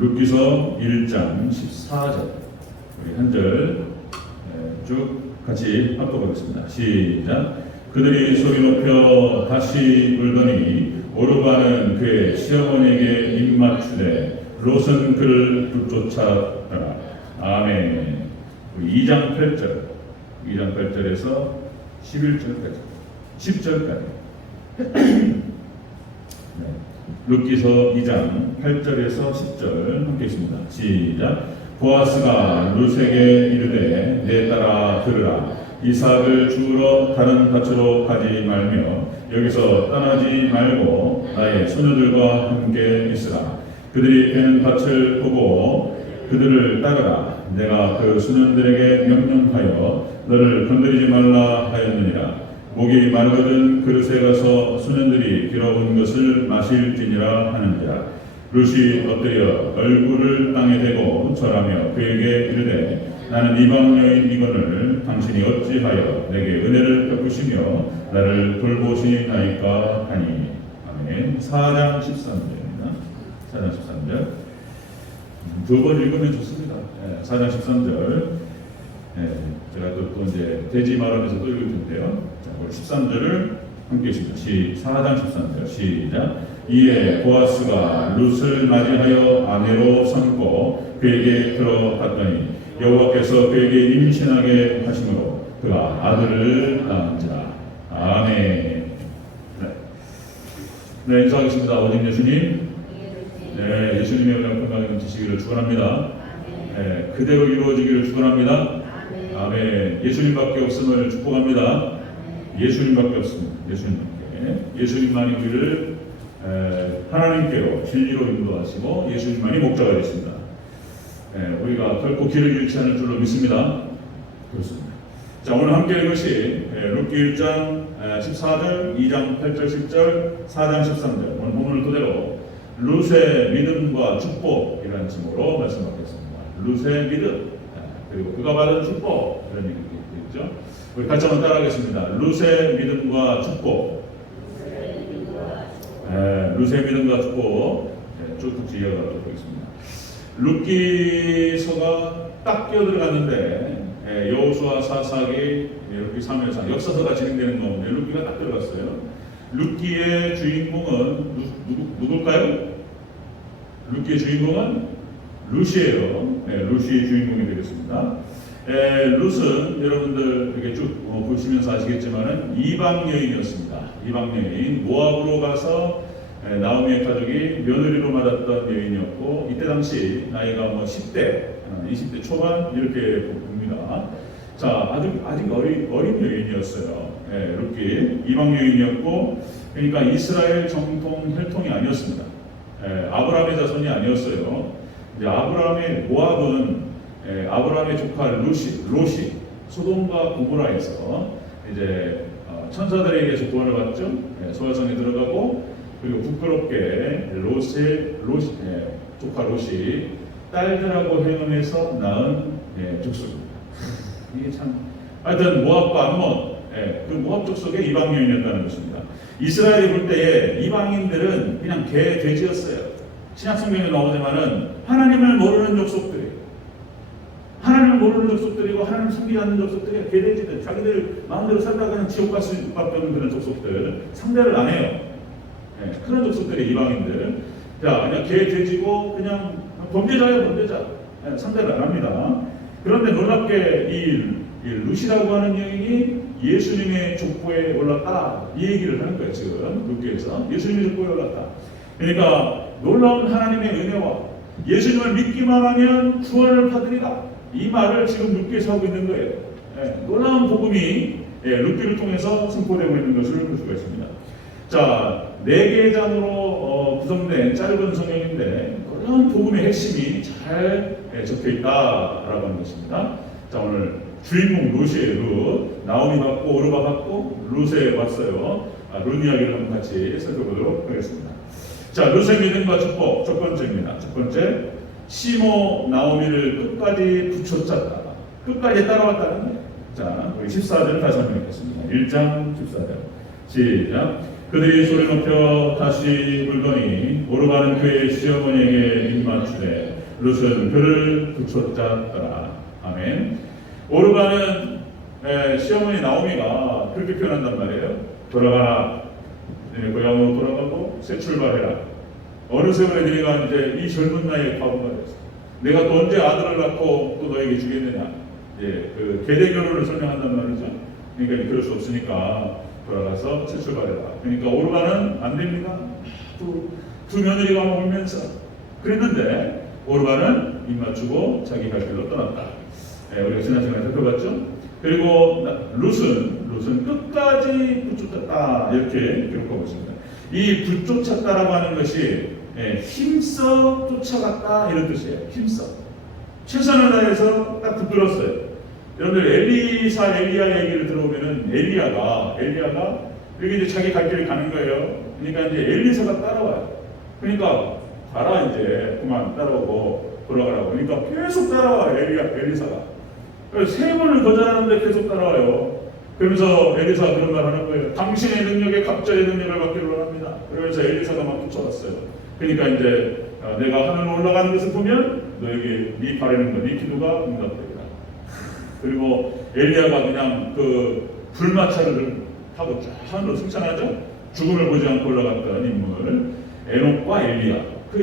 룻기서 1장 14절 우리 한 절 쭉 같이 합독하겠습니다. 시작. 그들이 소리 높여 다시 울더니 오르바는 그의 시어머니에게 입맞추되 롯은 그를 쫓아가라. 아멘. 2장 8절에서 11절까지 10절까지 룻기서 2장 8절에서 10절 함께 있습니다. 시작. 보아스가 룻에게 이르되 내 딸아 들으라. 이삭을 주우러 다른 밭으로 가지 말며 여기서 떠나지 말고 나의 소녀들과 함께 있으라. 그들이 베는 밭을 보고 그들을 따르라. 내가 그 소년들에게 명령하여 너를 건드리지 말라 하였느니라. 목이 마르거든 그릇에 가서 소년들이 빌어온 것을 마실지니라 하는지라. 룻이 엎드려 얼굴을 땅에 대고 절하며 그에게 이르되 나는 이방 여인이거늘 당신이 어찌하여 내게 은혜를 베푸시며 나를 돌보시나이까 하니. 아멘. 4장 13절입니다. 4장 13절 두 번 읽으면 좋습니다. 4장 13절 제가 또 이제 되지 말하면서 또 읽을 텐데요. 자, 우리 13절을 함께 읽습니다. 4장 13절 시작. 이에 보아스가 룻을 맞이하여 아내로 삼고 그에게 들어갔더니 여호와께서 그에게 임신하게 하심으로 그가 아들을 낳은지라. 아멘. 네, 인사하겠습니다. 오직 예수님. 네, 예수님의 은혜와 평강이 넘치시기를 축원합니다. 네, 그대로 이루어지기를 축원합니다. 아멘. 예수님밖에 없음을 축복합니다. 예수님밖에 없습니다. 예수님만이 우리를 하나님께로 진리로 인도하시고 예수님만이 목자가 되십니다. 우리가 결코 길을 잃지 않을 줄로 믿습니다. 그렇습니다. 자, 오늘 함께 읽으신 룻기 1장 14절, 2장 8절 10절, 4장 13절 오늘 본문을 토대로 룻의 믿음과 축복이라는 제목으로 말씀드리겠습니다. 룻의 믿음 그리고 그가 받은 축복 이런 얘기 있죠. 우리 같이 한번 따라하겠습니다. 룻의 믿음과 축복. 룻의 믿음과 축복 쭉 이어가도록 하겠습니다. 룻기서가 딱 끼어들어갔는데 여호수아 사사기 룻기 3회상 역사서가 진행되는 가운데 룻기가 딱 들어갔어요. 룻기의 주인공은 누굴까요? 룻기의 주인공은 룻이에요. 룻이 주인공이 되겠습니다. 룻은 여러분들 이렇게 쭉 보시면서 아시겠지만은 이방 여인이었습니다. 이방 여인 모압으로 가서 나오미의 가족이 며느리로 맞았던 여인이었고 이때 당시 나이가 10대, 20대 초반 이렇게 봅니다. 자, 아직 어린 여인이었어요. 룻기 이방 여인이었고 그러니까 이스라엘 정통 혈통이 아니었습니다. 아브라함의 자손이 아니었어요. 이제 아브라함의 모압은 아브라함의 조카 롯이 소돔과 고모라에서 이제 천사들에게 구원을 받죠. 소화성에 들어가고 그리고 부끄럽게 조카 롯이 딸들하고 행음해서 낳은 족속입니다. 이게 참 하여튼 모압과 암몬 그 모압 족속의 이방 여인이었다는 것입니다. 이스라엘이 볼 때에 이방인들은 그냥 개 돼지였어요. 신약성경에 나오지만은 하나님을 모르는 족속들이 하나님을 모르는 족속들이고 하나님을 숨기지 않는 족속들이 개돼지들 자기들 마음대로 살다가 그냥 지옥 갈 수밖에 없는 그런 족속들 상대를 안 해요. 그런 족속들이 이방인들. 자, 그냥 개돼지고 그냥 범죄자예요, 범죄자. 상대를 안 합니다. 그런데 놀랍게 이 룻이라고 하는 여인이 예수님의 족보에 올랐다 이 얘기를 하는 거예요. 지금 룻기에서 예수님의 족보에 올랐다. 그러니까 놀라운 하나님의 은혜와 예수님을 믿기만 하면 구원을 받으리라 이 말을 지금 룻기에서 하고 있는 거예요. 놀라운 복음이 룻기를 통해서 선포되고 있는 것을 볼 수가 있습니다. 자, 4개의 장으로 구성된 짧은 성경인데 놀라운 복음의 핵심이 잘 적혀 있다라고 하는 것입니다. 자, 오늘 주인공 룻이에요. 룻. 나오미 받고 오르바 받고 룻에 왔어요. 룻 이야기를 한번 같이 살펴보도록 하겠습니다. 자, 룻의 믿음과 축복 첫 번째입니다. 첫 번째, 시모 나오미를 끝까지 붙였다. 끝까지 따라왔다는 거예요. 자, 우리 14절 다시 한번 읽겠습니다. 1장 14절 시작. 그들이 소리 높여 다시 불더니 오르가는 그의 시어머니에게 입맞추되 룻은 그를 붙였더라. 아멘. 오르가는 시어머니 나오미가 그렇게 표현한단 말이에요. 돌아가라. 너네 고향으로 돌아가고 새 출발해라. 어느 세월에 너희가 이제 이 젊은 나이에 과부가 됐어. 내가 또 언제 아들을 낳고 또 너에게 주겠느냐. 그 계대 결혼을 설명한단 말이죠. 그러니까 그럴 수 없으니까 돌아가서 새 출발해라. 그러니까 오르가는 안 됩니다. 두 며느리가 울면서 그랬는데 오르가는 입 맞추고 자기 갈 길로 떠났다. 우리가 지난 시간에 살펴봤죠. 그리고 룻은 끝까지 붙잡았다 이렇게 기록하고 있습니다. 이 붙쫓았다라고 하는 것이 힘써 쫓아갔다 이런 뜻이에요. 힘써 최선을 다해서 딱 붙들었어요. 여러분들 엘리사 엘리야 얘기를 들어보면은 엘리야가 여기 이제 자기 갈 길을 가는 거예요. 그러니까 이제 엘리사가 따라와요. 그러니까 가라 이제 그만 따라오고 돌아가라고. 그러니까 계속 따라와요 엘리사가. 세 번을 거절하는데 계속 따라와요. 그러면서 엘리사가 그런 말 하는 거예요. 당신의 능력에 갑자의 능력을 받기를 원합니다. 그러면서 엘리사가 막 쫓아갔어요. 그러니까 이제 내가 하늘로 올라가는 것을 보면 너에게 네 바라는 것, 네 기도가 응답되리라. 그리고 엘리야가 그냥 그 불마차를 타고 쫙 하늘로 승천하죠. 죽음을 보지 않고 올라갔던 인물 에녹과 엘리야. 그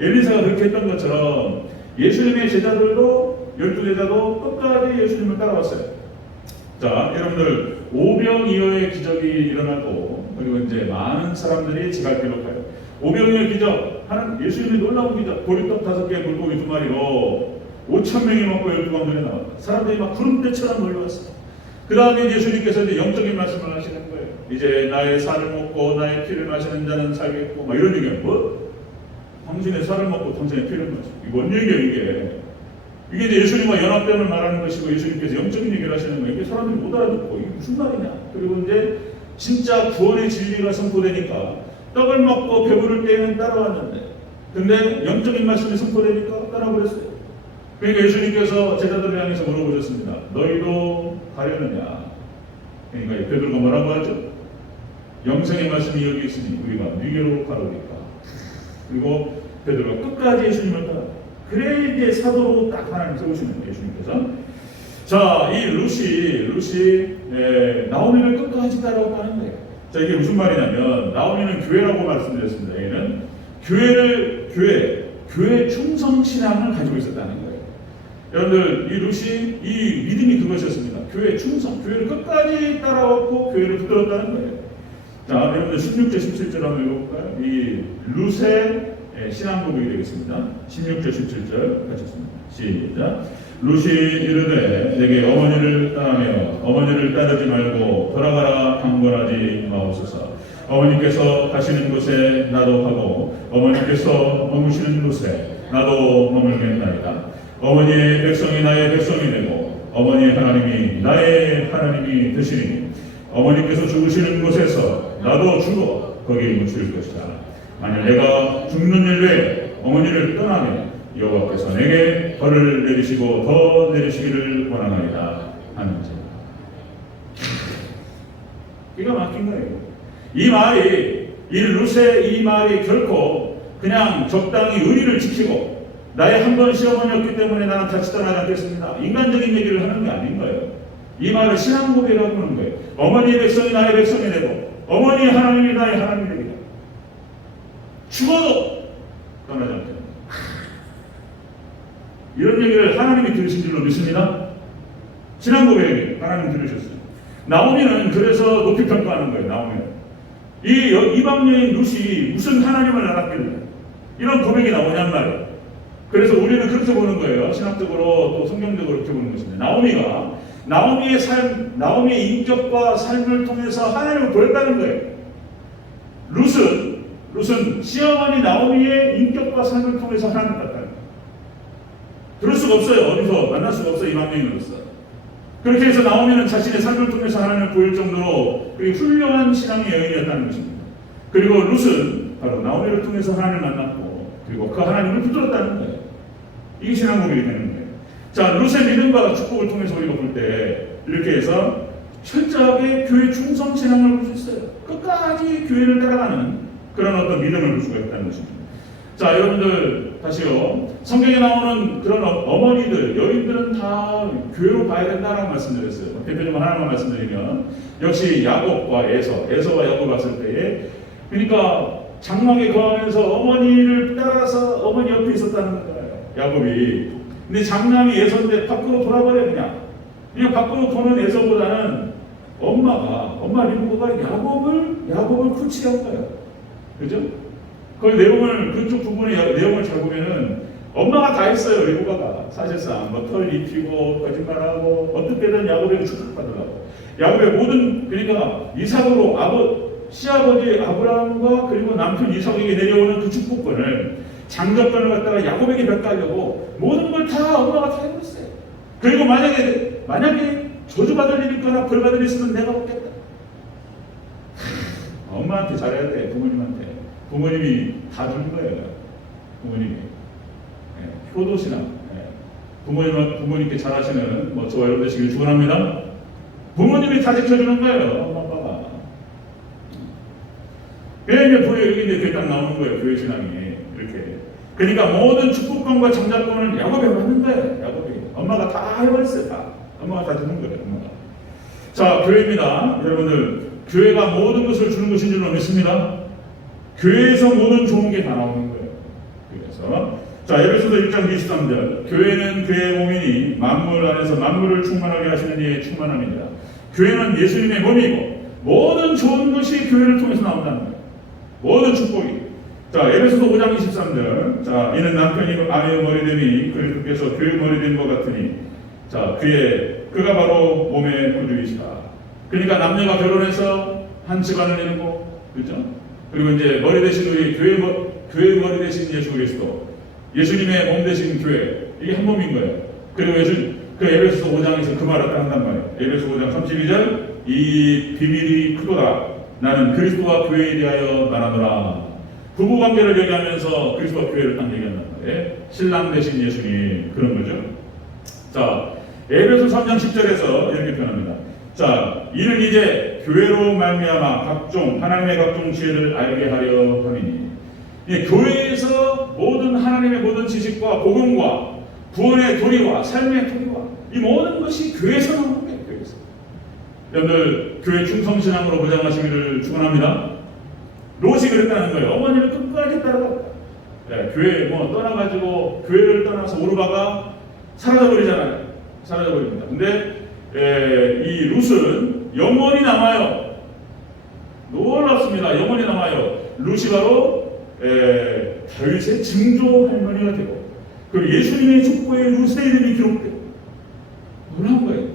엘리사가 그렇게 했던 것처럼 예수님의 제자들도 12제자도 끝까지 예수님을 따라왔어요. 자, 여러분들 5병이어의 기적이 일어나고 그리고 이제 많은 사람들이 지갈 길로 가요. 5병이어 기적 하는 예수님이 놀라운 기적. 보리떡 5개 물고기 2마리로 5,000명이 먹고 12광들이 나왔다. 사람들이 막 구름대처럼 몰려왔어요. 그 다음에 예수님께서 이제 영적인 말씀을 하시는 거예요. 이제 나의 살을 먹고 나의 피를 마시는 자는 살겠고 막 이런 얘기예요. 뭐? 당신의 살을 먹고 당신의 피를 마시고 이게 뭔 얘기예요 이게. 이게 이제 예수님과 연합됨을 말하는 것이고 예수님께서 영적인 얘기를 하시는 거예요. 이게 사람들이 못 알아듣고 이게 무슨 말이냐. 그리고 이제 진짜 구원의 진리가 선포되니까 떡을 먹고 배부를 때에는 따라왔는데 근데 영적인 말씀이 선포되니까 따라버렸어요. 그러니까 예수님께서 제자들을 향해서 물어보셨습니다. 너희도 가려느냐? 그러니까 베드로가 뭐라고 하죠? 영생의 말씀이 여기 있으니 우리가 네게로 가로리까. 그리고 베드로가 끝까지 예수님을 따라. 그래 이제 사도로 딱 하나님 세우시는 거예요. 예수님께서. 자, 이 룻이 나오미를 끝까지 따라왔다는 거예요. 자, 이게 무슨 말이냐면 나오미는 교회라고 말씀드렸습니다. 얘는 교회 충성 신앙을 가지고 있었다는 거예요. 여러분들 이 룻이 이 믿음이 그것이었습니다. 교회 충성, 교회를 끝까지 따라왔고 교회를 붙들었다는 거예요. 자, 여러분들 16절 17절 한번 읽어볼까요? 이 룻의 신앙 고백이 되겠습니다. 16절 17절 같이 읽습니다. 시작. 룻이 이르되 내게 어머니를 떠나며 어머니를 따르지 말고 돌아가라 강권하지 마옵소서. 어머니께서 가시는 곳에 나도 가고 어머니께서 머무시는 곳에 나도 머물겠나이다. 어머니의 백성이 나의 백성이 되고 어머니의 하나님이 나의 하나님이 되시니 어머니께서 죽으시는 곳에서 나도 죽어 거기에 묻힐 것이다. 만약 내가 죽는 일 외에 어머니를 떠나면 여호와께서 내게 벌을 내리시고 더 내리시기를 원하나이다 하는지. 기가 막힌 거예요. 이 룻의 이 말이 결코 그냥 적당히 의리를 지키고 나의 한 번 시어머니였기 때문에 나는 같이 떠나지 않겠습니다. 인간적인 얘기를 하는 게 아닌 거예요. 이 말을 신앙 고백이라고 하는 거예요. 어머니의 백성이 나의 백성이 되고 어머니의 하나님이 나의 하나님이 되리라. 죽어도 떠나지 않겠다. 이런 얘기를 하나님이 들으신 줄로 믿습니다. 신앙 고백이 하나님 들으셨어요. 나오미는 그래서 높이 평가하는 거예요. 나오미는 이 이방 여인 룻이 무슨 하나님을 알았길래 이런 고백이 나오냔 말이에요. 그래서 우리는 그렇게 보는 거예요. 신학적으로 또 성경적으로 그렇게 보는 것입니다. 나오미의 삶, 나오미의 인격과 삶을 통해서 하나님을 보였다는 거예요. 룻은 시어머니 나오미의 인격과 삶을 통해서 하나님을 봤다는 거예요. 그럴 수가 없어요. 어디서 만날 수가 없어요. 이방인으로서. 그렇게 해서 나오미는 자신의 삶을 통해서 하나님을 보일 정도로 훌륭한 신앙의 여인이었다는 것입니다. 그리고 룻은 바로 나오미를 통해서 하나님을 만났고 그리고 그 하나님을 붙들었다는 거예요. 이게 신앙 고백이 되는 거예요. 자, 룻의 믿음과 축복을 통해서 우리가 볼 때 이렇게 해서 철저하게 교회 충성 신앙을 볼 수 있어요. 끝까지 교회를 따라가는 그런 어떤 믿음을 볼 수가 있다는 것입니다. 자, 여러분들 다시요. 성경에 나오는 그런 어머니들, 여인들은 다 교회로 가야 된다라는 말씀드렸어요. 대표적으로 하나만 말씀드리면 역시 야곱과 에서와 야곱 봤을 때에 그러니까 장막에 거하면서 어머니를 따라서 어머니 옆에 있었다는 거예요. 야곱이. 근데 장남이 에서인데 밖으로 돌아버려 그냥 밖으로 도는 에서보다는 엄마 리브가가 야곱을 쿠치한 거예요. 그죠? 그 내용을 그쪽 부분의 내용을 잘 보면은 엄마가 다 했어요. 리브가가 사실상 뭐 털 입히고 거짓말하고 어떻게든 야곱에게 축복받으려고 야곱의 모든 그러니까 이삭으로 시아버지 아브라함과 그리고 남편 이삭에게 내려오는 그 축복권을 장접권을 갖다가 야곱에게 뺏가려고 모든 걸 다 엄마가 다 해버렸어요. 그리고 만약에 저주받을 일이 있거나 벌받을 일이 있으면 내가 먹겠다. 엄마한테 잘해야 돼. 부모님이 다 주는 거예요. 부모님이 효도신앙. 부모님께 잘하시는 저와 여러분 되시길 축원합니다. 부모님이 다 지켜주는 거예요. 엄마 아빠가. 그래서 여기 이렇게 딱 나오는 거예요. 교회 신앙이 이렇게. 그러니까 모든 축복권과 장자권을 야곱에 받는 거예요. 야곱이. 엄마가 다 해버렸어요. 엄마가 다 주는 거예요. 엄마가. 자, 교회입니다. 여러분들 교회가 모든 것을 주는 것인 줄 믿습니다. 교회에서 모든 좋은 게 다 나오는 거예요. 그래서 자, 에베소서 1장 23절 교회는 그의 몸이니 만물 안에서 만물을 충만하게 하시는 이의 충만함입니다. 교회는 예수님의 몸이고 모든 좋은 것이 교회를 통해서 나온다는 거예요. 모든 축복이. 자, 에베소서 5장 23절 자, 이는 남편이 아내의 머리됨이 그리스도께서 교회 머리된 것 같으니 자, 그가 바로 몸의 구주이시다. 그러니까 남녀가 결혼해서 한 집안을 이루고 그렇죠? 그리고 이제 머리 대신 우리 교회 머리 대신 예수 그리스도, 예수님의 몸 대신 교회, 이게 한 몸인 거예요. 그리고 그 에베소서 5장에서 그 말을 한단 말이에요. 에베소서 5장 32절 이 비밀이 크도다. 나는 그리스도와 교회에 대하여 말하노라. 부부 관계를 얘기하면서 그리스도와 교회를 딱 얘기한단 말이에요. 신랑 대신 예수님 그런 거죠. 자, 에베소 3장 10절에서 이렇게 표현합니다. 자, 이는 이제 교회로 말미암아 하나님의 각종 지혜를 알게 하려 함이니. 교회에서 모든 하나님의 모든 지식과 복음과 구원의 도리와 삶의 도리와 이 모든 것이 교회에서 나오는 거예요. 교회에서. 여러분들 교회 충성신앙으로 무장하시기를 축원합니다. 롯이 그랬다는 거예요. 어머니를 끝까지 따라갔다. 교회 떠나가지고 교회를 떠나서 오르바가 사라져버리잖아요. 사라져버립니다. 근데 이 룻은 영원히 남아요. 놀랍습니다. 영원히 남아요. 룻이 바로 다윗의 증조 할머니가 되고 그리고 예수님의 족보에 룻의 이름이 기록되고 놀라운 거예요.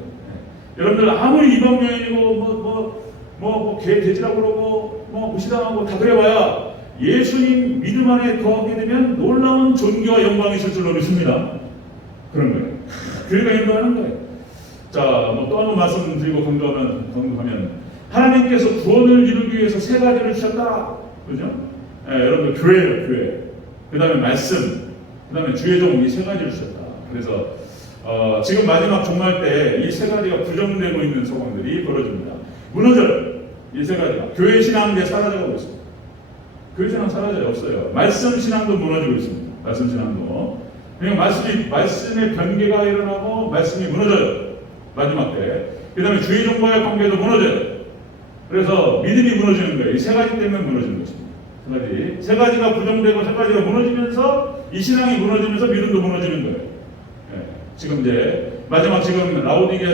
여러분들 아무리 이방 여인이고 개 돼지라고 그러고 무시당하고 다 그래봐야 예수님 믿음 안에 거하게 되면 놀라운 존귀와 영광이 있을 줄로 믿습니다. 그런 거예요. 교회가 인도하는 거예요. 자, 또 한 번 말씀드리고 강조하면 하나님께서 구원을 이루기 위해서 세 가지를 주셨다. 그죠? 여러분 교회예요, 교회. 그 다음에 말씀, 그 다음에 주의 종 이 세 가지를 주셨다. 그래서 지금 마지막 종말 때 이 세 가지가 부정되고 있는 상황들이 벌어집니다. 무너져요. 이 세 가지가. 교회 신앙 이제 사라져가고 있습니다. 교회 신앙 사라져요. 없어요. 말씀 신앙도 무너지고 있습니다. 말씀 신앙도. 그냥 말씀의 변개가 일어나고 말씀이 무너져요. 마지막 때. 그 다음에 주의 종과의 관계도 무너져요. 그래서 믿음이 무너지는 거예요. 이 세 가지 때문에 무너지는 것입니다. 세 가지가 부정되고 세 가지가 무너지면서 이 신앙이 무너지면서 믿음도 무너지는 거예요. 지금 이제 마지막 지금 라오디게아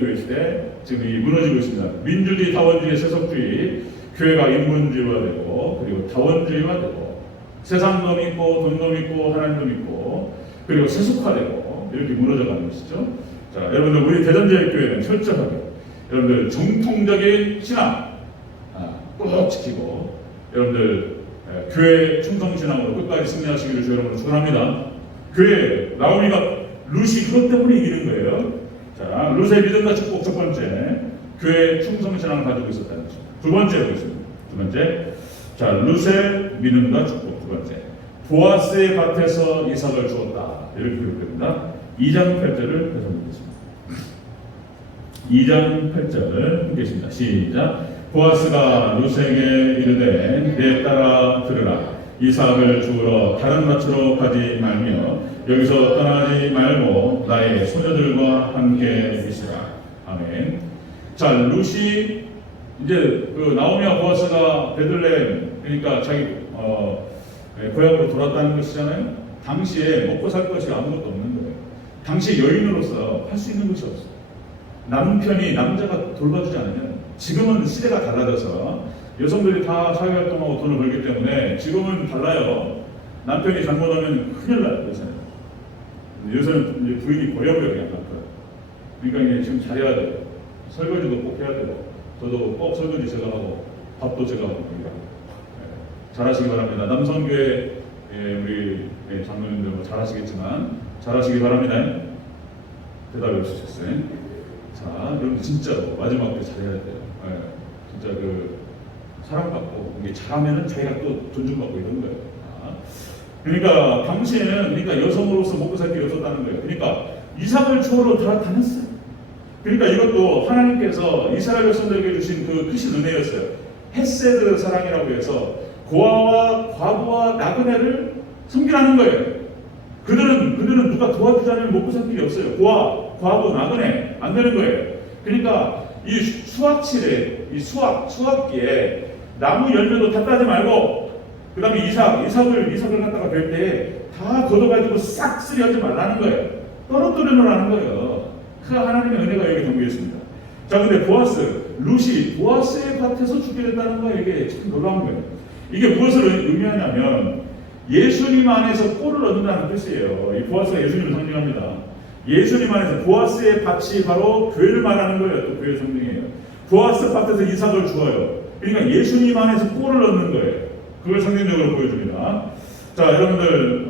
교회 시대 지금 이 무너지고 있습니다. 민주주의, 다원주의, 세속주의, 교회가 인본주의화되고 그리고 다원주의화되고 세상도 믿고 돈도 믿고 하나님도 믿고 그리고 세속화되고 이렇게 무너져가는 것이죠. 자, 여러분들 우리 대전제일 교회는 철저하게 여러분들 정통적인 신앙 꼭 지키고 여러분들 교회 충성신앙으로 끝까지 승리하시기를 여러분을 축원합니다. 교회 나오미가 룻이 그것 때문에 이기는 거예요. 자, 룻의 믿음과 축복 첫 번째, 교회 충성신앙을 가지고 있었다는 것입니다. 두 번째 보겠습니다. 두 번째, 자, 룻의 믿음과 축복 두 번째, 보아스의 밭에서 이삭을 주었다. 이렇게 기록됩니다. 2장 8절을 해석하겠습니다. 2장 8절을 읽겠습니다. 시작. 보아스가 룻에게 이르되 내 딸아 들으라. 이삭을 주우러 다른 밭으로 가지 말며 여기서 떠나지 말고 나의 소녀들과 함께 있으라. 아멘. 자, 룻이 이제 그 나오미와 보아스가 베들레헴, 그러니까 자기 고향으로 돌아왔다는 것이잖아요. 당시에 먹고 살 것이 아무것도 없는 거예요. 당시 여인으로서 할 수 있는 것이 없어요. 남편이 남자가 돌봐주지 않으면, 지금은 시대가 달라져서 여성들이 다 사회활동하고 돈을 벌기 때문에 지금은 달라요. 남편이 잘못하면 큰일 나요. 요새는 이제 부인이 버려버려요. 그냥 남편. 그러니까 이게 지금 잘해야 돼요. 설거지도 꼭 해야 되고, 저도 꼭 설거지 제가 하고 밥도 제가 하고. 잘하시기 바랍니다. 남성교회 우리 장로님들 뭐 잘하시겠지만 잘하시기 바랍니다. 대답이 없으셨어요. 자, 여러분 진짜로 마지막에 잘해야 돼요. 진짜 그 사랑받고 이게 잘하면은 자기가 또 존중받고 이런 거예요. 그러니까 당시에는 그러니까 여성으로서 먹고 살 길이 없었다는 거예요. 그러니까 이삭을 주우러 다 다녔어요. 그러니까 이것도 하나님께서 이스라엘 백성들에게 주신 그 크신 은혜였어요. 헤세드 사랑이라고 해서 고아와 과부와 나그네를 섬기라는 거예요. 그들은 누가 도와주지 않으면 먹고 살 길이 없어요. 고아, 과부, 나그네 안 되는 거예요. 그러니까 이 수확철에, 이 수확기에 나무 열매도 다 따지 말고, 그 다음에 이삭을 갖다가 뵐 때 다 걷어가지고 싹 쓰리하지 말라는 거예요. 떨어뜨려 놓으라는 거예요. 그 하나님의 은혜가 여기 담겨 있습니다. 자, 근데 룻이 보아스의 밭에서 죽게 됐다는 거예요. 이게 참 놀라운 거예요. 이게 무엇을 의미하냐면 예수님 안에서 꼴을 얻는다는 뜻이에요. 이 보아스가 예수님을 상징합니다. 예수님 안에서 보아스의 밭이 바로 교회를 말하는 거예요. 또 교회 상징이에요. 보아스 밭에서 이삭을 주어요. 그러니까 예수님 안에서 꼴을 얻는 거예요. 그걸 상징적으로 보여줍니다. 자, 여러분들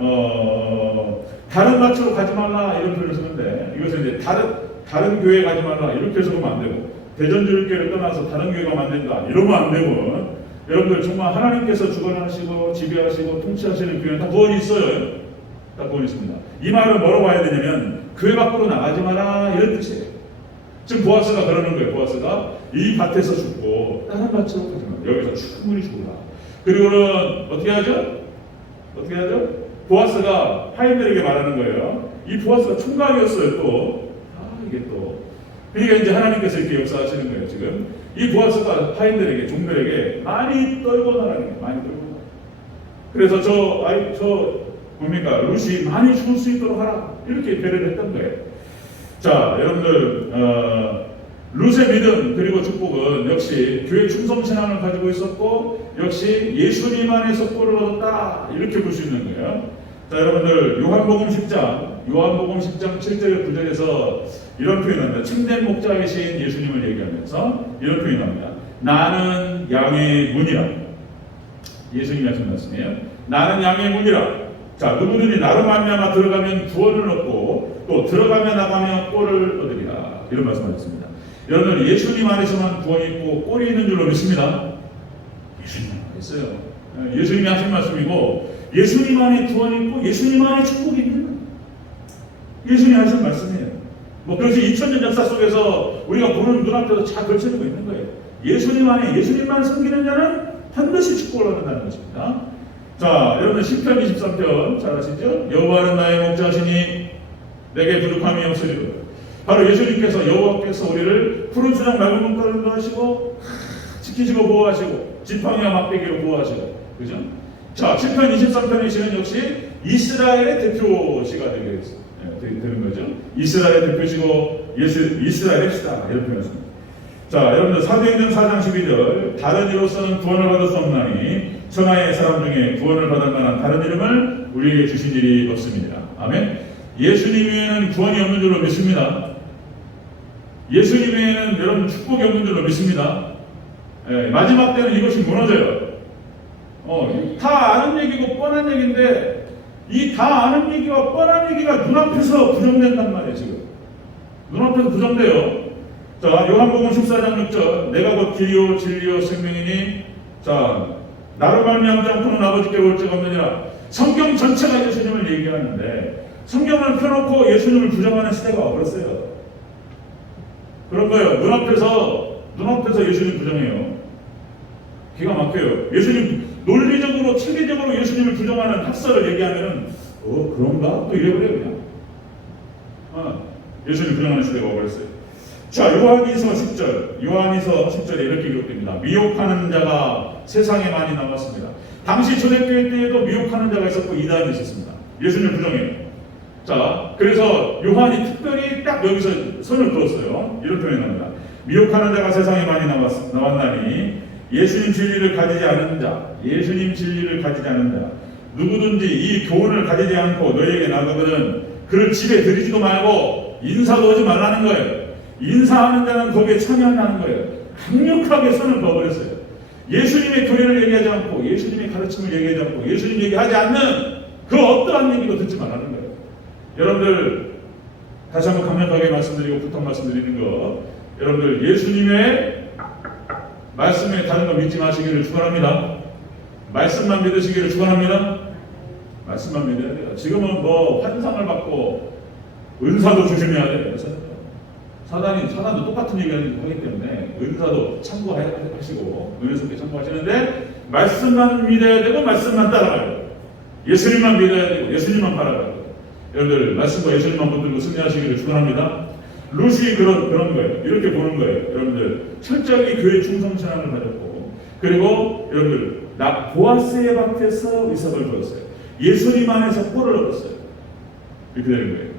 다른 밭으로 가지 말라 이런 표현을 쓰는데, 이것은 이제 다른 교회 가지 말라 이렇게 해서는 안 되고, 대전주일교회를 떠나서 다른 교회가 만든다 이러면 안 되고, 여러분들 정말 하나님께서 주관하시고 지배하시고 통치하시는 교회는 다 구원이 있어요. 다 구원이 있습니다. 이 말은 뭐라고 봐야 되냐면 교회 밖으로 나가지 마라 이런 뜻이에요. 지금 보아스가 그러는 거예요. 보아스가 이 밭에서 죽고 다른 밭으로 가지 마라. 여기서 충분히 죽으라. 그리고는 어떻게 하죠? 보아스가 파인들에게 말하는 거예요. 이 보아스가 총각이었어요. 이게 그러니까 이제 하나님께서 이렇게 역사하시는 거예요. 지금 이 보아스가 파인들에게, 종들에게 많이 떨고 나라는 거예요. 많이 떨고 나라. 그래서 룻이 많이 죽을 수 있도록 하라 이렇게 배려를 했던 거예요. 자, 여러분들 룻의 믿음 그리고 축복은 역시 교회 충성신앙을 가지고 있었고, 역시 예수님 안에서 꼴을 얻었다 이렇게 볼 수 있는 거예요. 자, 여러분들 요한복음 10장 7절 9절에서 이런 표현합니다. 참된 목자이신 예수님을 얘기하면서 이런 표현합니다. 나는 양의 문이라. 예수님이 하신 말씀이에요. 나는 양의 문이라. 자, 누구든지 나로 말미암아 들어가면 구원을 얻고 또 들어가며 나가며 꼴을 얻으리라. 이런 말씀하셨습니다. 여러분, 예수님 안에서만 구원이 있고 꼴이 있는 줄로 믿습니다. 예수님 안에 있어요. 예수님이 하신 말씀이고, 예수님 안에 구원이 있고 예수님 안에 축복이 있는 거예요. 예수님이 하신 말씀이에요. 그래서 2000년 역사 속에서 우리가 보는 눈앞에서 잘 걸쳐지고 있는 거예요. 예수님 안에 예수님만 섬기는 자는 반드시 축복을 얻는다는 것입니다. 자, 여러분 시편 23편 잘 아시죠? 여호와는 나의 목자시니 내게 부족함이 없으리로다. 바로 예수님께서, 여호와께서 우리를 푸른 수장 맑은 물가로 하시고 지키시고 보호하시고 지팡이와 막대기로 보호하시고, 그죠? 자, 시편 23편의 시는 역시 이스라엘의 대표시가 되는 거죠. 이스라엘의 대표시고 이스라엘의 시다 이런 표현이었습니다. 자, 여러분들 사도행전 4장 12절 다른 이로서는 구원을 받을 수 없나니 천하의 사람 중에 구원을 받을 만한 다른 이름을 우리에게 주신 일이 없습니다. 아멘. 예수님 외에는 구원이 없는 줄로 믿습니다. 예수님 외에는 여러분 축복이 없는 줄로 믿습니다. 마지막 때는 이것이 무너져요. 다 아는 얘기고 뻔한 얘기인데, 이 다 아는 얘기와 뻔한 얘기가 눈앞에서 부정된단 말이에요. 지금 눈앞에서 부정돼요. 자, 요한복음 14장 6절 내가 곧 길이요 진리요 생명이니 자 나로 말미암지 않고는 아버지께 올 자가 없느니라. 성경 전체가 예수님을 얘기하는데 성경을 펴놓고 예수님을 부정하는 시대가 와버렸어요. 그런 거예요. 눈앞에서 예수님 부정해요. 기가 막혀요. 예수님 논리적으로 체계적으로 예수님을 부정하는 학설을 얘기하면은 그런가? 또 이래버려요 그냥. 예수님 부정하는 시대가 오버렸어요. 자, 요한이서 10절에 이렇게 기록됩니다. 미혹하는 자가 세상에 많이 나왔습니다. 당시 초대교회 때에도 미혹하는 자가 있었고 이단이 있었습니다. 예수님 부정해요. 자, 그래서 요한이 특별히 딱 여기서 선을 그었어요. 이런 표현이 나옵니다. 미혹하는 자가 세상에 많이 나왔나니 예수님 진리를 가지지 않은 자, 누구든지 이 교훈을 가지지 않고 너에게 나가거든 그를 집에 들이지도 말고 인사도 하지 말라는 거예요. 인사하는 자는 거기에 참여한다는 거예요. 강력하게 선을 그어버렸어요. 예수님의 교리를 얘기하지 않고 예수님의 가르침을 얘기하지 않고 예수님 얘기하지 않는 그 어떠한 얘기도 듣지 말라는 거예요. 여러분들 다시 한번 강력하게 말씀드리고 부탁 말씀드리는 거, 여러분들 예수님의 말씀에 다른 거 믿지 마시기를 축원합니다. 말씀만 믿으시기를 축원합니다. 말씀만 믿어야 돼요. 지금은 뭐 환상을 받고 은사도 조심해야 돼요. 사단도 똑같은 얘기를 하기 때문에 은사도 참고하시고 은혜롭게 참고하시는데 말씀만 믿어야 되고 말씀만 따라가야 돼요. 예수님만 믿어야 되고 예수님만 바라봐야 돼요. 여러분들 말씀과 예수님만 붙들고 승리하시기를 축원합니다. 루시 그런 거예요. 이렇게 보는 거예요. 여러분들 철저히 교회 충성신앙을 가졌고, 그리고 여러분들 보아스의 밭에서 이삭을 줬어요. 예수님 안에서 꼴을 얻었어요. 이렇게 되는 거예요.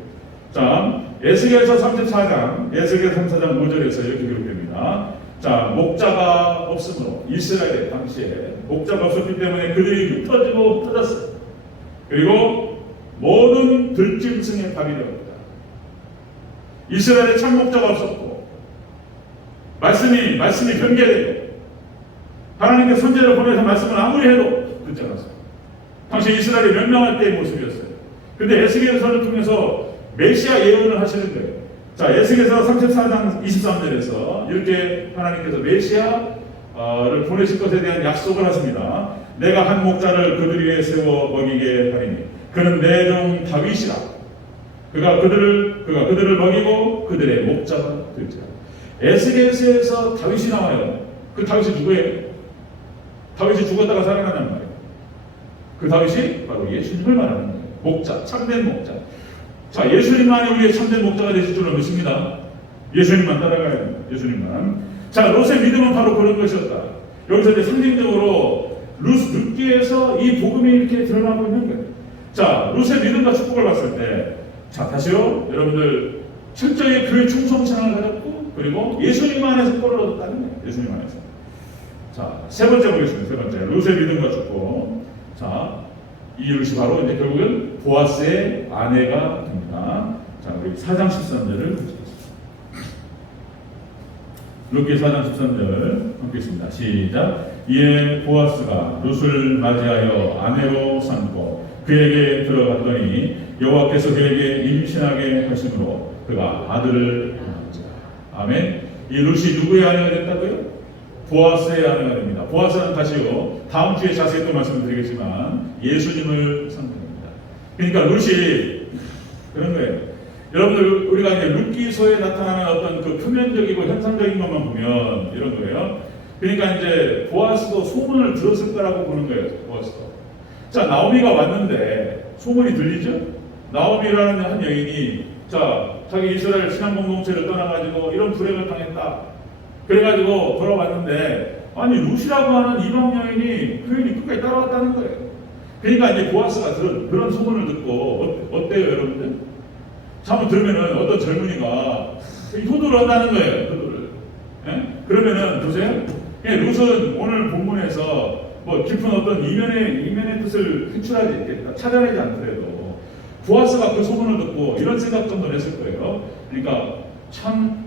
자, 에스겔서 34장 5절에서 이렇게 기록됩니다. 자, 목자가 없으므로 이스라엘 당시에 목자가 없었기 때문에 그들이 흩어지고 흩어졌어요. 그리고 모든 들짐승의 밥이 되었다. 이스라엘에 참 목자가 없었고 말씀이 변개되고 하나님께 선제를 보내서 말씀을 아무리 해도 듣지 않았어요. 당시 이스라엘이 멸망할 때의 모습이었어요. 근데 에스겔서를 통해서 메시아 예언을 하시는 거예요. 자, 에스겔서 34장 23절에서 이렇게 하나님께서 메시아를 보내실 것에 대한 약속을 하십니다. 내가 한 목자를 그들 위에 세워 먹이게 하리니 그는 내 종 다윗이라. 그가 그들을 먹이고 그들의 목자가 될지라. 에스겔서에서 다윗이 나와요. 그 다윗이 누구예요? 다윗이 죽었다가 살아난단 말이에요. 그 다윗이 바로 예수님을 말하는 거예요. 목자, 참된 목자. 자, 예수님만이 우리의 참된 목자가 되실 줄로 믿습니다. 예수님만 따라가야 됩니다. 예수님만. 자, 롯의 믿음은 바로 그런 것이었다. 여기서 이제 상징적으로 룻기에서 이 복음이 이렇게 드러나고 있는 거예요. 자, 룻의 믿음과 축복을 봤을 때, 자, 다시요, 여러분들 철저히 교회 충성신앙을 가졌고, 그리고 예수님 안에서 꼴을 얻었다는 거예요. 예수님 안에서. 자, 세 번째 보겠습니다. 세 번째, 룻의 믿음과 축복. 자, 이 룻이 바로 이제 결국은 보아스의 아내가 됩니다. 자, 우리 4장 13절을 보겠습니다. 룻기 4장 13절 함께 있습니다. 시작. 이에 보아스가 룻을 맞이하여 아내로 삼고 그에게 들어갔더니 여호와께서 그에게 임신하게 하심으로 그가 아들을 낳았지라. 아멘. 이 룻이 누구의 아내가 됐다고요? 보아스의 아내가 됩니다. 보아스는 다시요, 다음 주에 자세히 또 말씀드리겠지만 예수님을 상징합니다. 그러니까 룻이 그런 거예요. 여러분들 우리가 이제 룻기서에 나타나는 어떤 그 표면적이고 현상적인 것만 보면 이런 거예요. 그러니까 이제 보아스도 소문을 들었을 거라고 보는 거예요. 보아스도. 자, 나오미가 왔는데 소문이 들리죠? 나오미라는 한 여인이 자기 이스라엘 신앙 공동체를 떠나가지고 이런 불행을 당했다. 그래가지고 돌아왔는데 아니 룻이라고 하는 이방 여인이 그 여인이 끝까지 따라왔다는 거예요. 그러니까 이제 보아스가 그런 소문을 듣고 어때요 여러분들? 한번 들으면은 어떤 젊은이가 효도를 한다는 거예요. 효도를. 예? 그러면은 보세요. 룻은 오늘 본문에서 뭐 깊은 어떤 이면의 뜻을 찾아내지 않더라도 보아스가 그 소문을 듣고 이런 생각 정도 했을 거예요. 그러니까 참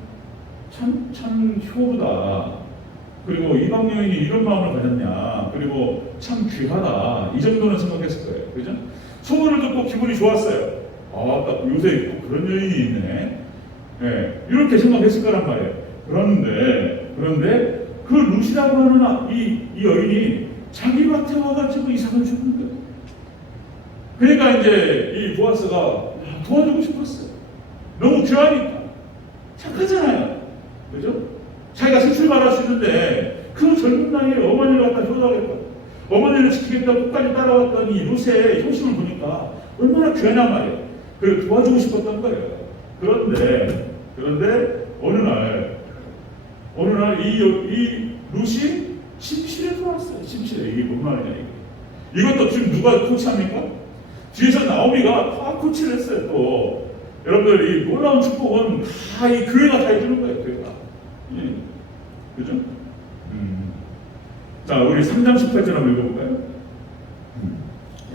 효부다. 그리고 이방 여인이 이런 마음을 가졌냐. 그리고 참 귀하다. 이 정도는 생각했을 거예요. 그죠? 소문을 듣고 기분이 좋았어요. 요새 그런 여인이 있네. 네, 이렇게 생각했을 거란 말이에요. 그런데 그 룻이라고 하는 이 여인이 자기 밭에 와가지고 이삭을 주는 거예요. 그러니까 이제 이 보아스가 도와주고 싶었어요. 너무 귀하니까. 착하잖아요. 그죠? 자기가 새 출발할 수 있는데 그 젊은 나이에 어머니를 갖다 효도하겠다. 어머니를 지키겠다 끝까지 따라왔던 이 룻의 효심을 보니까 얼마나 귀하냐 말이에요. 그걸 도와주고 싶었던 거예요. 그런데 어느 날 이 룻이 침실에 들어왔어요. 침실에. 이게 뭔 말이냐 이게. 이것도 지금 누가 코치합니까? 뒤에서 나오미가 다 코치를 했어요. 또 여러분들 이 놀라운 축복은 다 이 교회가 다 해주는 거예요. 교회가. 예. 그죠? 자, 우리 3장 18절 한번 읽어볼까요?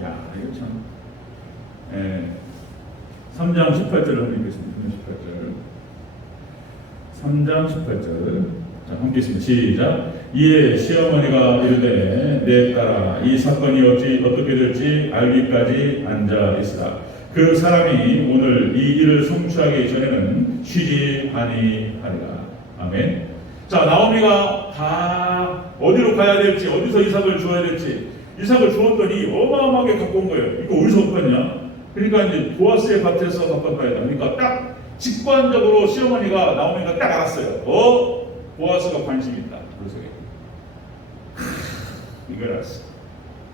야, 이거 참. 예. 3장 18절을 한번 읽겠습니다. 3장 18절. 자, 함께 있습니다. 시작. 이에 시어머니가 이르되 내 딸아 이 사건이 어떻게 될지 알기까지 앉아 있으라. 그 사람이 오늘 이 일을 성취하기 전에는 쉬지 아니하리라. 아멘. 자, 나오미가 다 어디로 가야 될지, 어디서 이삭을 주어야 될지, 이삭을 주었더니 어마어마하게 갖고 온 거예요. 이거 어디서 갖고 왔냐? 그러니까 이제 보아스의 밭에서 갖고 와야 돼. 그러니까 딱 직관적으로 시어머니가 나오미가 딱 알았어요. 보아스가 관심이 있다. 그래서 이걸 알았어.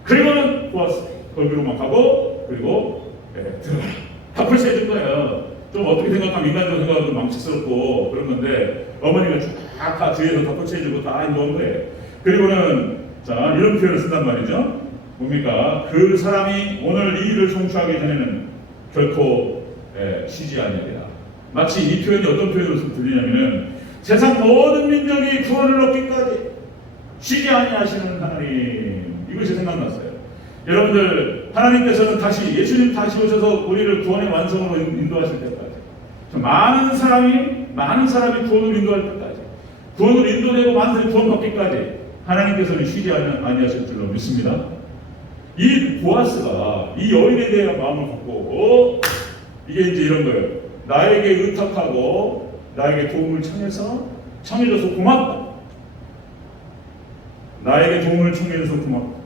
그리고는 보아스 거기로만 가고 그리고 들어가라. 다 풀세해준 거예요. 좀 어떻게 생각하면 인간적으로 생각하면 망측스럽고 그런 건데 어머니가 쫙 다 뒤에서 다 풀세해주고 다 이런 거예요. 그리고는 자 이런 표현을 쓴단 말이죠. 뭡니까? 그 사람이 오늘 이 일을 성취하기 전에는 결코 쉬지 아니하리라. 마치 이 표현이 어떤 표현으로 들리냐면은 세상 모든 민족이 구원을 얻기까지 쉬지 아니하시는 하나님. 이것이 생각났어요. 여러분들 하나님께서는 다시 예수님 다시 오셔서 우리를 구원의 완성으로 인도하실 때까지 많은 사람이 구원을 인도할 때까지 구원으로 인도되고 많은 사람이 구원받기까지 하나님께서는 쉬지 아니하실 줄로 믿습니다. 이 보아스가 이 여인에 대한 마음을 갖고 이게 이제 이런 거예요. 나에게 의탁하고 나에게 도움을 청해줘서 고맙다. 나에게 도움을 청해줘서 고맙다.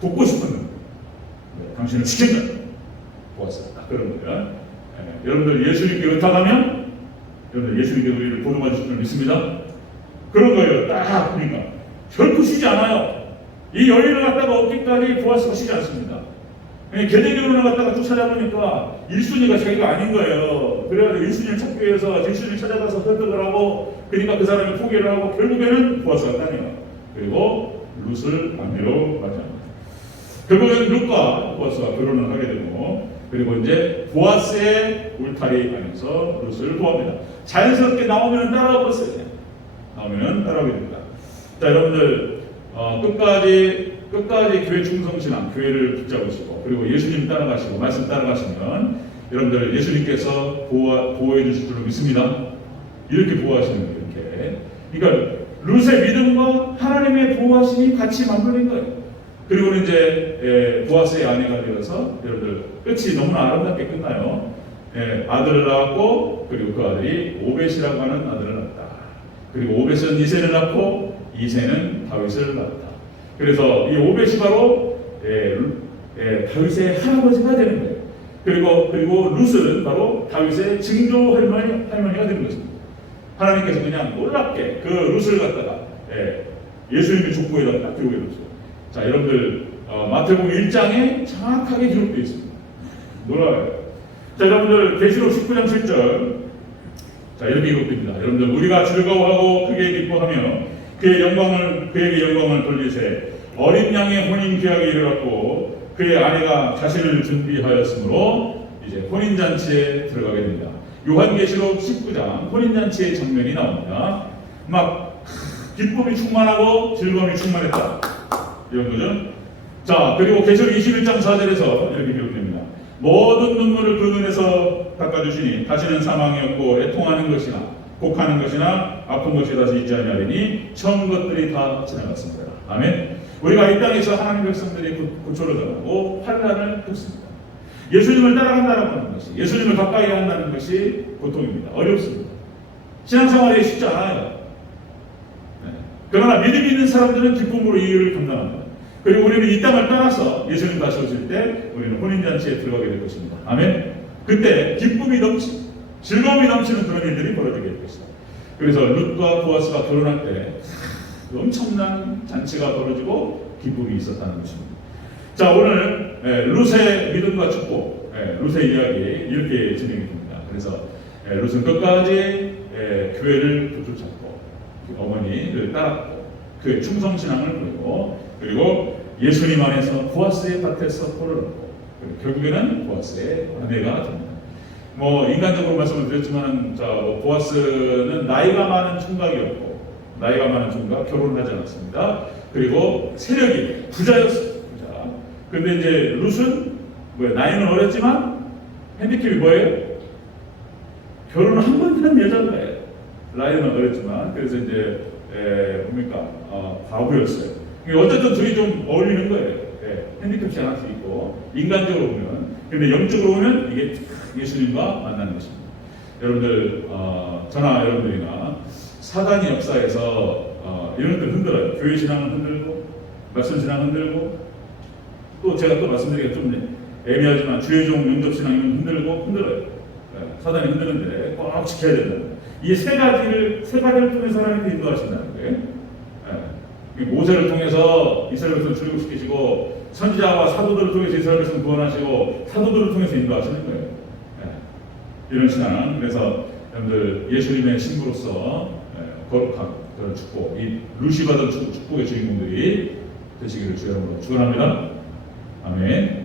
돕고 싶었는데 당신을 지킨다. 보았어. 그런 거예요. 여러분들 예수님께 의탁하면 여러분들 예수님께 우리를 도움받으실 줄 믿습니다. 그런 거예요. 딱 보니까 결코 쉬지 않아요. 이 여인을 갖다가 얻기까지 보아스가 쉬지 않습니다. 계대교를 갖다가 쭉 찾아보니까 1순위가 자기가 아닌 거예요. 그래서 1순위를 찾기 위해서 1순위를 찾아가서 설득을 하고 그러니까 그 사람이 포기를 하고 결국에는 보아스가 따내요. 그리고 룻을 아내로 맞이합니다. 결국에는 룻과 보아스가 결혼을 하게 되고 그리고 이제 보아스의 울타리 안에서 룻을 구합니다. 자연스럽게 나오면 따라오겠어요. 나오면 따라오게 됩니다. 자, 여러분들 끝까지 교회 충성신앙, 교회를 붙잡으시고 그리고 예수님 따라가시고 말씀 따라가시면 여러분들 예수님께서 보호해 주실 줄로 믿습니다. 이렇게 보호하시는 거예요. 이렇게. 그러니까 룻의 믿음과 하나님의 보호하심이 같이 맞물린 거예요. 그리고 이제 보아스의 아내가 되어서 여러분들 끝이 너무나 아름답게 끝나요. 아들을 낳았고 그리고 그 아들이 오벳이라고 하는 아들을 낳았다. 그리고 오벳은 이새를 낳고 이새는 다윗을 낳았다. 그래서 이 오벳이 바로 다윗의 할아버지가 되는 거예요. 그리고 룻은 바로 다윗의 증조 할머니가 되는 것입니다. 하나님께서 그냥 놀랍게 그 룻을 갖다가 예수님의 족보에다 딱 기록해 놓으셨어요. 자, 여러분들 마태복음 1장에 정확하게 기록되어 있습니다. 놀라워요. 자, 여러분들 계시록 19장 7절 자 이렇게 기록됩니다. 여러분들 우리가 즐거워하고 크게 기뻐하며 그에게 영광을 돌리세 어린 양의 혼인 계약이 이르렀고 그의 아내가 자신을 준비하였으므로 이제 혼인잔치에 들어가게 됩니다. 요한계시록 19장 혼인잔치의 장면이 나옵니다. 막 기쁨이 충만하고 즐거움이 충만했다. 이런 거죠. 자, 그리고 계시록 21장 4절에서 이렇게 기록됩니다. 모든 눈물을 그 눈에서 닦아주시니 다시는 사망이 없고 애통하는 것이나 곡하는 것이나 아픈 것이 다시 있지 아니하리니 처음 것들이 다 지나갔습니다. 아멘. 우리가 이 땅에서 하나님 백성들이 고초를 당하고 환난을 겪습니다. 예수님을 따라간다는 하는 것이 예수님을 가까이 한다는 것이 고통입니다. 어렵습니다. 신앙생활이 쉽지 않아요. 그러나 믿음이 있는 사람들은 기쁨으로 이 일을 감당합니다. 그리고 우리는 이 땅을 떠나서 예수님 다시 오실 때 우리는 혼인잔치에 들어가게 될 것입니다. 아멘. 그때 기쁨이 넘치 즐거움이 넘치는 그런 일들이 벌어지게 될 것이다. 그래서 룻과 보아스가 결혼할 때 엄청난 잔치가 벌어지고 기쁨이 있었다는 것입니다. 자, 오늘 룻의 믿음과 축복, 룻의 이야기 이렇게 진행이 됩니다. 그래서 룻은 끝까지 교회를 붙들고 잡고 어머니를 따랐고 그의 충성신앙을 보이고 그리고 예수님 안에서 보아스의 밭에서 꼴을 얻고 결국에는 보아스의 아내가 됩니다. 뭐 인간적으로 말씀을 드렸지만 보아스는 나이가 많은 총각이었고 나이가 많은 총각 결혼을 하지 않았습니다. 그리고 세력이 부자였어요. 부자. 근데 이제 룻은 나이는 어렸지만 핸디캡이 뭐예요? 결혼을 한 번 한 여자인데 나이는 어렸지만 그래서 이제 뭡니까 과부였어요. 어쨌든 둘이 좀 어울리는 거예요. 핸디캡이 하나씩 있고 인간적으로 보면 근데 영적으로 보면 이게 예수님과 만나는 것입니다. 여러분들 저나 여러분들이나 사단이 역사에서 이런 것들 흔들어요. 교회 신앙을 흔들고 말씀 신앙 흔들고 또 제가 또 말씀드리기가 좀 애매하지만 주의종 영접 신앙을 흔들어요. 사단이 흔드는데 꼭 지켜야 된다. 이 세 가지를 통해서 하나님께 인도하신다는 거예요. 모세를 통해서 이스라엘 백성을 출애굽시키시고 선지자와 사도들을 통해서 이스라엘 백성을 구원하시고 사도들을 통해서 인도하시는 거예요. 이런 신앙. 그래서 여러분들 예수님의 신부로서 거룩한 그런 축복, 이 룻이 받은 축복의 주인공들이 되시기를 주의 이름으로 축원합니다. 아멘.